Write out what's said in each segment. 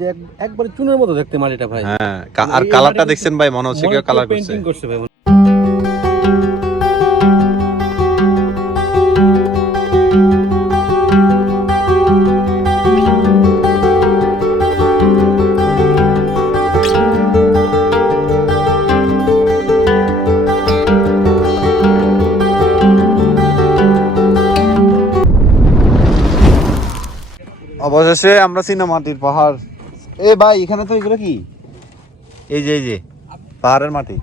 যে একবারে চুনের মতো দেখতে মাটিটা ভাই। হ্যাঁ আর কালারটা দেখছেন ভাই মনে হচ্ছে কেউ কালার করছে পেন্টিং করছে। ভাই অবশেষে আমরা সিনেমাটির পাহাড় এ ভাই, এখানে তো এগুলো কি? এই যে এই যে, পাহাড়ের মাটি।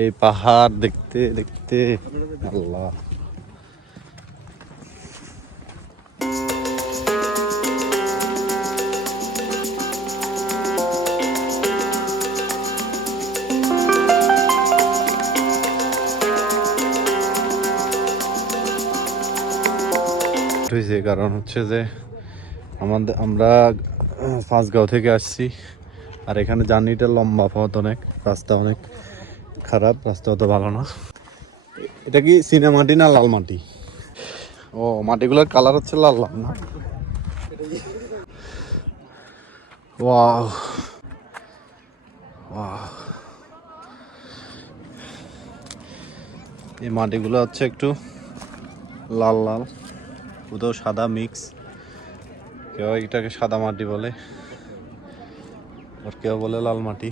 এই পাহাড় দেখতে দেখতে, আল্লাহ। হয়েছে, কারণ হচ্ছে যে আমাদের, আমরা পাঁচগাঁও থেকে আসছি। আর এখানে জার্নিটা লম্বা পথ অনেক রাস্তা অনেক খারাপ রাস্তা অত ভালো না। এটা কি সিনেমাটি না লাল মাটি ও মাটিগুলোর কালার হচ্ছে লাল লাল না? ওয়াও। এই মাটিগুলো হচ্ছে একটু লাল লাল কোথাও সাদা মিক্স। কেউ এটাকে সাদা মাটি বলে আর কেউ বলে লাল মাটি।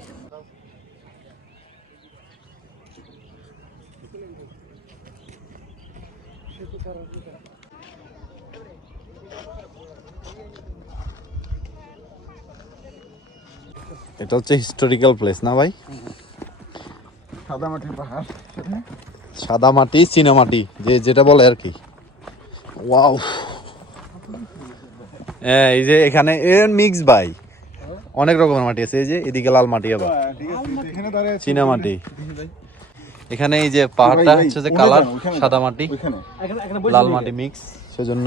এটা হচ্ছে হিস্টোরিক্যাল প্লেস না ভাই? সাদা মাটির পাহাড়। সাদা মাটি চীনামাটি যে যেটা বলে আর কি। ওয়াও হ্যাঁ এই যে এখানে এর মিক্স ভাই। অনেক রকমের মাটি আছে এই যে এদিকে লাল মাটি আবার। ঠিক আছে এখানে দাঁড়িয়ে আছি। চীনা মাটি। এখানে এই যে পাহাড়টা হচ্ছে যে কালার সাদা মাটি। লাল মাটি মিক্স সেজন্য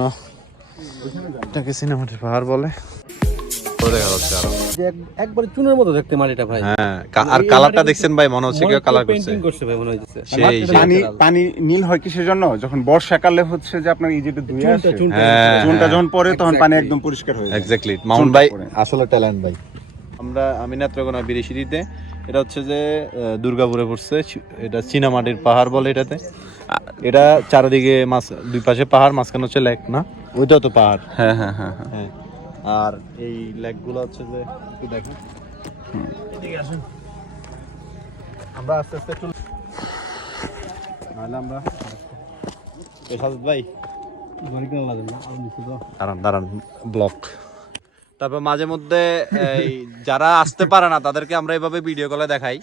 এটাকে চীনা মাটির পাহাড় বলে। দেখা যাচ্ছে আরও। একবারে চুনের মতো দেখতে মাটিটা ভাই। হ্যাঁ আর কালারটা দেখছেন ভাই মনে হচ্ছে কেউ কালার করছে। পেন্টিং করছে ভাই মনে হচ্ছে। সেই পানি পানি নীল হয় কিসের জন্য? যখন বর্ষাকালে হচ্ছে যে আপনার এই যেটা ধুয়ে আসে। চুনটা হ্যাঁ, যখন পরে তখন পানি একদম পরিষ্কার হয়ে যায়। এক্স্যাক্টলি মামুন ভাই আসলে ট্যালেন্ট ভাই। আমরা আমি নেত্রকোনা বিরিশিরিতে এটা হচ্ছে যে দুর্গাপুরে পড়ছে এটা চীনামাটির পাহাড় বলে এটাতে। এটা চারিদিকে মাছ দুই পাশে পাহাড় মাঝখানে হচ্ছে লেক না? ওইটাও তো পাহাড়। হ্যাঁ হ্যাঁ হ্যাঁ হ্যাঁ। হ্যাঁ। আর এই লেকগুলো হচ্ছে যে একটু দেখেন। আমরা আস্তে আস্তে একটু নাহলে আমরা ভাই দাঁড়ান দাঁড়ান ব্লক তারপর মাঝে মধ্যে এই যারা আসতে পারে না তাদেরকে আমরা এভাবে ভিডিও কলে দেখাই।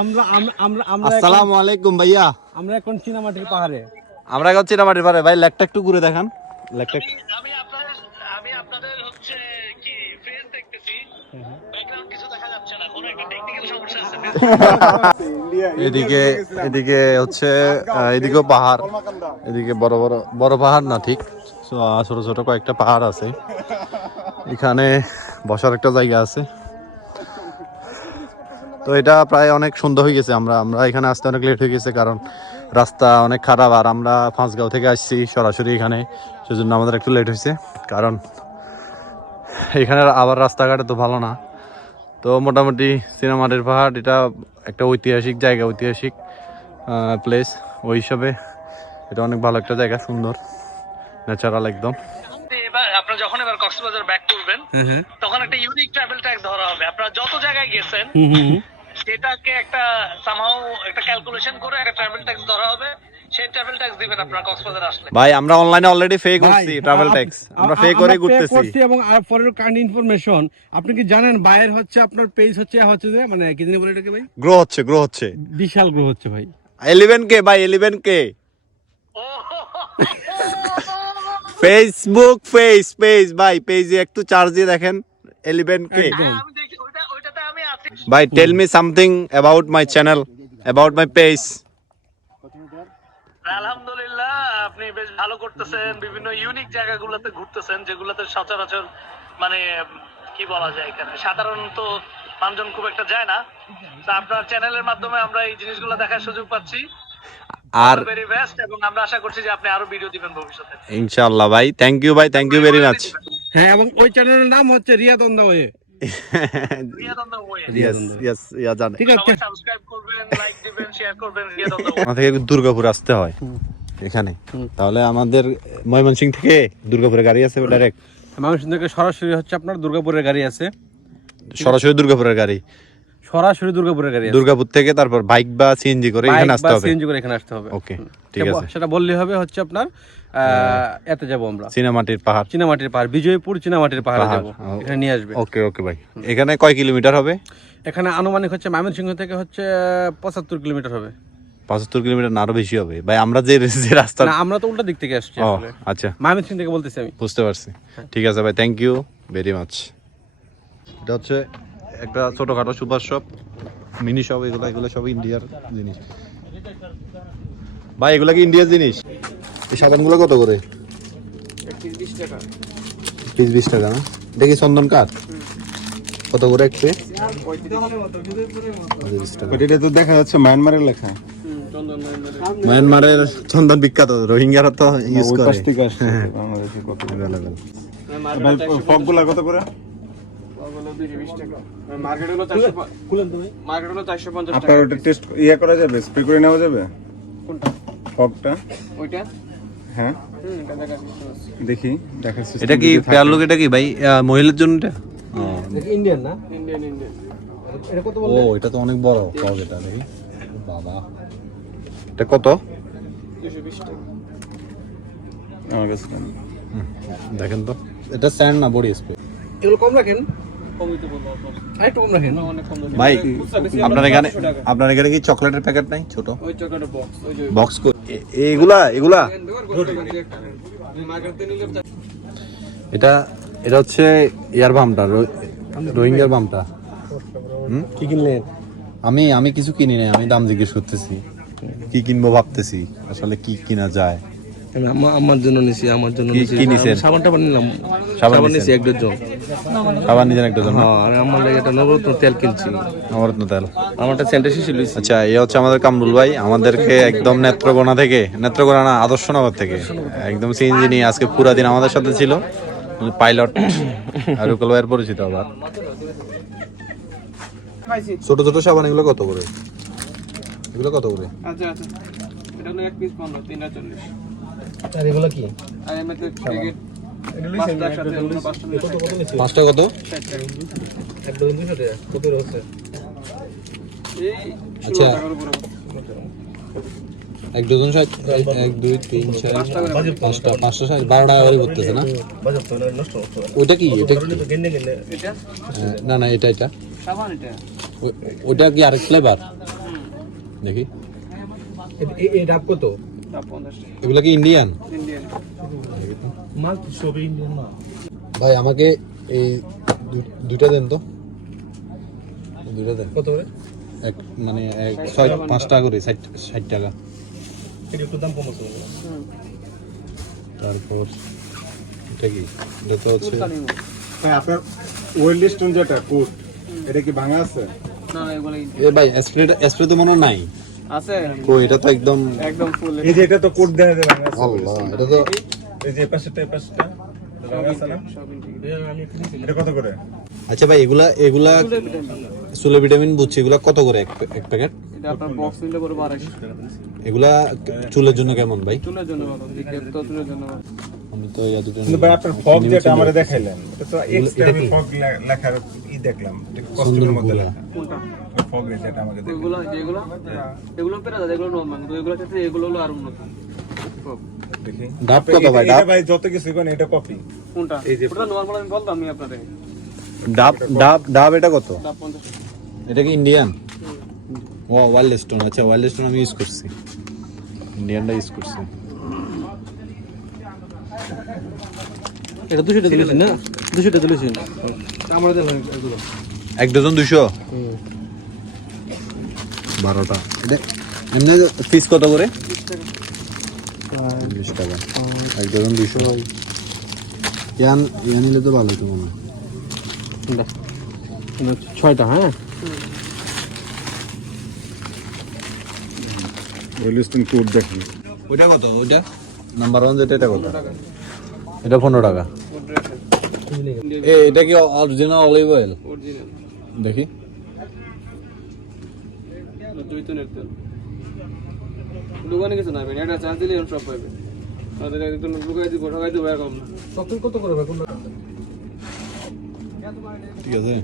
আমরা আমরা আমরা আসসালামু আলাইকুম ভাইয়া। আমরা এখন চীনামাটির পাহাড়ে। আমরা এখন চিনামাটির পারে ভাই লেকটা একটু ঘুরে দেখান। আমি আপনাদের আমি আপনাদের হচ্ছে কি ফেস দেখতেছি। ব্যাকগ্রাউন্ড কিছু দেখা যাচ্ছে না কোনো একটা টেকনিক্যাল সমস্যা আছে। এদিকে এদিকে হচ্ছে এদিকেও পাহাড়। এদিকে বড় বড় বড় পাহাড় না ঠিক। ছোট ছোট কয়েকটা পাহাড় আছে। এখানে বসার একটা জায়গা আছে। তো এটা প্রায় অনেক সুন্দর হয়ে গেছে। আমরা আমরা এখানে আসতে অনেক লেট হয়ে গেছে কারণ রাস্তা অনেক খারাপ। আর আমরা পাঁচগাঁও থেকে আসছি সরাসরি এখানে। সেজন্য আমাদের একটু লেট হয়েছে। কারণ এখানে আবার রাস্তাঘাট তো ভালো না। তো মোটামুটি সিনেমাটির পাহাড় এটা একটা ঐতিহাসিক জায়গা ঐতিহাসিক প্লেস ওই হিসাবে এটা অনেক ভালো একটা জায়গা সুন্দর ন্যাচারাল একদম। এবার আপনারা যখন এবার কক্সবাজার ব্যাক করবেন তখন একটা ইউনিক ট্রাভেল ট্যাগ ধরা হবে। আপনারা যত জায়গায় গেছেন সেটাকে একটা সামহাও একটা ক্যালকুলেশন করে একটা ট্রাভেল ট্যাক্স ধরা হবে। সেই ট্রাভেল ট্যাক্স দিবেন আপনারা কক্সবাজার আসলে। ভাই আমরা অনলাইনে অলরেডি পে করছি ট্রাভেল ট্যাক্স আমরা পে করে ঘুরতেছি। এবং আর ফরের কাইন্ড ইনফরমেশন আপনি কি জানেন বাইরের হচ্ছে আপনার পেজ হচ্ছে হচ্ছে যে মানে কি জানি বলে এটাকে ভাই? গ্রো হচ্ছে গ্রো হচ্ছে। বিশাল গ্রো হচ্ছে ভাই। ইলেভেন কে ভাই ইলেভেন কে? ফেসবুক পেজ পেজ ভাই পেজে একটু চার্জ দিয়ে দেখেন ইলেভেন কে? হ্যাঁ, আমি দেখি ওইটা ওইটাতে আমি আছি। ভাই tell me something about my channel about my page আলহামদুলিল্লাহ আপনি বেশ ভালো করতেছেন। বিভিন্ন ইউনিক জায়গাগুলোতে ঘুরতেছেন যেগুলোতে সচরাচর মানে কি বলা যায় এখানে সাধারণত মানুষজন খুব একটা যায় না। তা আপনার চ্যানেলের মাধ্যমে আমরা এই জিনিসগুলো দেখার সুযোগ পাচ্ছি। আর ভেরি বেস্ট এবং আমরা আশা করছি যে আপনি আরও ভিডিও দিবেন ভবিষ্যতে। ইনশাআল্লাহ ভাই থ্যাংক ইউ ভাই থ্যাংক ইউ ভেরি মাচ হ্যাঁ এবং ওই চ্যানেলের নাম হচ্ছে রিয়াদ অন দুর্গাপুর আসতে হয়। এখানে। তাহলে আমাদের ময়মনসিং থেকে দুর্গাপুরে গাড়ি আছে ডাইরেক্ট মানুষ থেকে সরাসরি হচ্ছে আপনার দুর্গাপুরের গাড়ি আছে। সরাসরি দুর্গাপুরের গাড়ি। সরাসরি দুর্গাপুরের গাড়ি দুর্গাপুর থেকে তারপর বাইক বা সিএনজি করে এখানে আসতে হবে। সিএনজি করে এখানে আসতে হবে। ওকে ঠিক সেটা আছে। সেটা বললে হবে হচ্ছে আপনার এতে যাব আমরা। সিনেমাটির পাহাড়। চীনামাটির পাহাড় বিজয়পুর চীনামাটির পাহাড়ে যাব। এখানে নিয়ে আসবে। ওকে ওকে ভাই। এখানে কয় কিলোমিটার হবে? এখানে আনুমানিক হচ্ছে ময়মনসিংহ থেকে হচ্ছে পঁচাত্তর কিলোমিটার হবে। পঁচাত্তর কিলোমিটার না আরও বেশি হবে। ভাই আমরা যে যে রাস্তা আমরা তো উল্টা দিক থেকে আসছি আচ্ছা। ময়মনসিংহ থেকে বলতেছি আমি। বুঝতে পারছি। ঠিক আছে ভাই থ্যাংক ইউ ভেরি মাচ এটা হচ্ছে একটা ছোটখাটো সুপার শপ মিনি শপ এগুলো এগুলো সব ইন্ডিয়ার জিনিস। ভাই এগুলো কি ইন্ডিয়ার জিনিস? এই সাবানগুলো কত করে? পিস বিশ টাকা। না দেখি চন্দন কাঠ। কত করে এক এটা তো দেখা যাচ্ছে মায়ানমারের লেখা। মায়ানমারের চন্দন বিখ্যাত রোহিঙ্গারা তো ইউজ করে। আসছে বাংলাদেশে কত করে? আপনার ওটা টেস্ট ইয়ে করা যাবে স্প্রে করে নেওয়া যাবে? ফগটা? হ্যাঁ। দেখি দেখা এটা কি পেয়ার লোক এটা কি ভাই মহিলার জন্য এটা? ইন্ডিয়ান না? ও এটা তো অনেক বড় ফগ এটা দেখি বাবা। এটা কত? আমার কাছে দেখেন তো। এটা স্যান্ড না বডি স্প্রে? এগুলো কম রাখেন? ভাই আপনার এখানে আপনার এখানে কি চকলেটের প্যাকেট নাই? ছোট? বক্স এগুলা এগুলা? এটা এটা হচ্ছে ইয়ার বামটা রোহিঙ্গার বামটা। কি কিনলেন আমি আমি কিছু কিনি নাই আমি দাম জিজ্ঞেস করতেছি। কি কিনবো ভাবতেছি আসলে কি কিনা যায়? আমার জন্য নিছি আমার জন্য কি- নিছি। কি নিছেন? আমি সাবানটা বানিলাম। সাবান সাবান নিছি এক ডজন। খাবার নিজের একটা জন্য হ্যাঁ আর আমার লাগে একটা নবরত্ন তেল কিনছি। নবরত্ন তেল। আমারটা সেন্টার শিশি লইছি। আচ্ছা এ হচ্ছে আমাদের কামরুল ভাই। আমাদেরকে একদম নেত্রকোনা থেকে নেত্রকোনা না আদর্শনগর থেকে। একদম সিএনজি নিয়ে আজকে পুরা দিন আমাদের সাথে ছিল। পাইলট আর রুকল ভাইয়ের পরিচিত আবার। ছোট ছোট সাবান এগুলো কত করে? এগুলো কত করে? আচ্ছা আচ্ছা। এটা হলো এক পিস পনেরো তিনটা চল্লিশ। আর এগুলো কি? আর এমনিতে প্যাকেট পাঁচটা কত? আচ্ছা। এক ডজন ষাট এক দুই তিন চার পাঁচটা ষাট বারো টাকা করে করতেছে না? ওইটা কি? এটা হ্যাঁ, না না এটা এটা। ওইটা কি আরেক ফ্লেভার দেখি। এই কত? এগুলো কি ইন্ডিয়ান ইন্ডিয়ান মাল সবই ইন্ডিয়ান না ভাই আমাকে এই দুইটা দেন তো। দুইটা দেন। কত করে? এক মানে এক ছয় পাঁচ টাকা করে ষাট ষাট টাকা। এটা একটু দাম কম আছে তারপর এটা কি? এটা তো হচ্ছে ভাই আপনার ওয়েল স্টোন যেটা কোট এটা কি ভাঙা আছে? না না এগুলো এ ভাই স্প্রে স্প্রে তো মনে নাই। আছে? ও এটা তো একদম একদম ফুল এই যে এটা তো আছে আল্লাহ এটা তো এই যে পাশেটা পাশেটা আচ্ছা ভাই এগুলা এগুলা চুলে ভিটামিন। বুঝছি এগুলা কত করে এক প্যাকেট? এগুলা চুলের জন্য কেমন ভাই? চুলের জন্য ভালো চুলের জন্য ভালো। আমি তো ইয়া দুটো কিন্তু ভাই আপনার ফগ যেটা আমারে দেখাইলেন এটা তো এক্সট্রা আমি ফগ লেখার ই দেখলাম কষ্টের মধ্যে লেখা। কোনটা? ফগ যেটা আমাকে এগুলো যেগুলো? এগুলো পেরা যায় এগুলো নর্মাল তো এগুলো ক্ষেত্রে এগুলো হলো আরও উন্নত। দেখি। ডাব কত ভাই? ডাব ভাই যত কিছু কোন এটা কপি কোনটা? ওটা নর্মাল আমি বলতাম আমি আপনাদের। ডাব ডাব ডাব এটা কত? এটা কি ইন্ডিয়ান ও ওয়াইল্ড স্টোন আচ্ছা ওয়াইল্ড স্টোন আমি ইউজ করছি। ইন্ডিয়ানটা ইউজ করছি। এটা দুশো টাকা দিলেছেন না? দুশো টাকা দিলেছেন আমার দেন এগুলো এক ডজন দুশো বারোটা। এটা এমনি পিস কত করে? বিশ টাকা। এক ডজন দুশো ইয়ান ইয়ান নিলে তো ভালো তো মনে ছয়টা হ্যাঁ? ওয়েল স্টোন কোট দেখি। ওইটা কত? ওইটা? নাম্বার ওয়ান যেটা এটা কত? এটা পনেরো টাকা। এ এটা কি অরিজিনাল অলিভ অয়েল অরিজিনাল দেখি। জৈতুনের তেল দোকানে কিছু না এটা চার্জ দিলে এরকম সব পাবেন তাদের একদম লুকাই দিব ঠকাই দিব এরকম না। ঠিক আছে।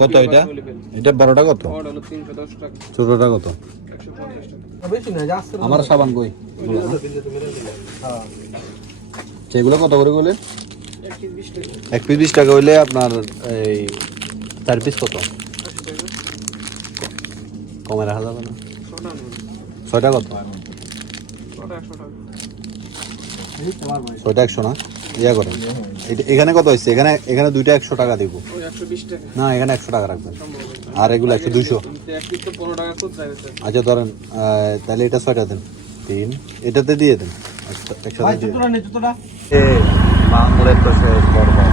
কত এটা? এটা বড়টা কত? হলো তিনশো দশ ছোটটা কত? একশো পঞ্চাশ টাকা। আমার সাবান কই? সেগুলো কত করে বলেন এক পিস বিশ টাকা হইলে আপনার এই চার পিস কত? কমে রাখা যাবে না। ছয়টা কত? টাকা ছয়টা একশো না? ইয়া করেন। এটা- এখানে কত হয়েছে? এখানে এখানে দুইটা একশো টাকা দিব। না এখানে একশো টাকা রাখবেন। আর এগুলো একশো দুইশো। আচ্ছা ধরেন তাহলে এটা ছয়টা দেন। তিন। এটাতে দিয়ে দেন। একশো- তো শেষ বরবাদ